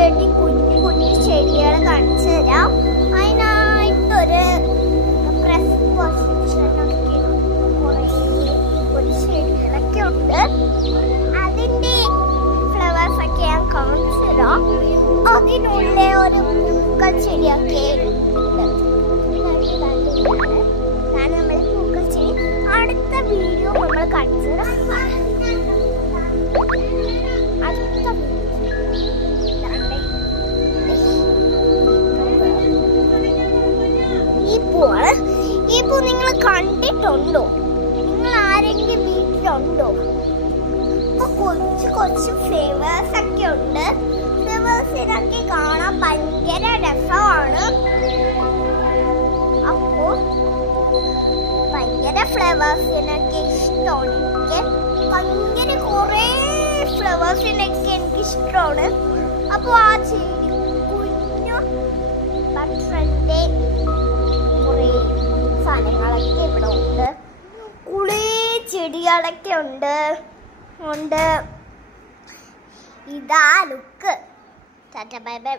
ചെടി കുഞ്ഞു കുഞ്ഞു ചെടികൾ കാണിച്ചു തരാം. അതിനായിട്ടൊരു പ്രസ് പൊസിഷനൊക്കെ കുറേ ഒരു ചെടികളൊക്കെ ഉണ്ട്. അതിൻ്റെ ഫ്ലവേഴ്സൊക്കെ ഞാൻ കാണിച്ചു തരാം. അതിനുള്ളിൽ ഒരു പൂക്കൾ ചെടിയൊക്കെ ഉണ്ട്. നമ്മൾ പൂക്കൾ ചെടി അടുത്ത വീഡിയോ നമ്മൾ കാണിച്ചു തരാം. ഈ പൂ നിങ്ങൾ കണ്ടിട്ടുണ്ടോ? നിങ്ങൾ ആരെങ്കിലും വീട്ടിലുണ്ടോ? ഇപ്പൊ കൊച്ചു കൊച്ചു ഫ്ലേവേഴ്സ് ഒക്കെ ഉണ്ട്. ഫ്ലേവേഴ്സിനൊക്കെ കാണാൻ ഭയങ്കര രസമാണ്. അപ്പോ ഭയങ്കര ഫ്ലേവേഴ്സിനൊക്കെ ഇഷ്ടമാണ് എനിക്ക്. ഭയങ്കര കുറേ ഫ്ലവേഴ്സിനൊക്കെ എനിക്ക് ഇഷ്ടമാണ്. അപ്പോൾ ആ ചെടി കുഞ്ഞു ബട്ടറിൻ്റെ കുറേ സാധനങ്ങളൊക്കെ ഇവിടെ ഉണ്ട്. കുറേ ചെടികളൊക്കെ ഉണ്ട്. ഇതാ ലുക്ക്. Tata bye bye.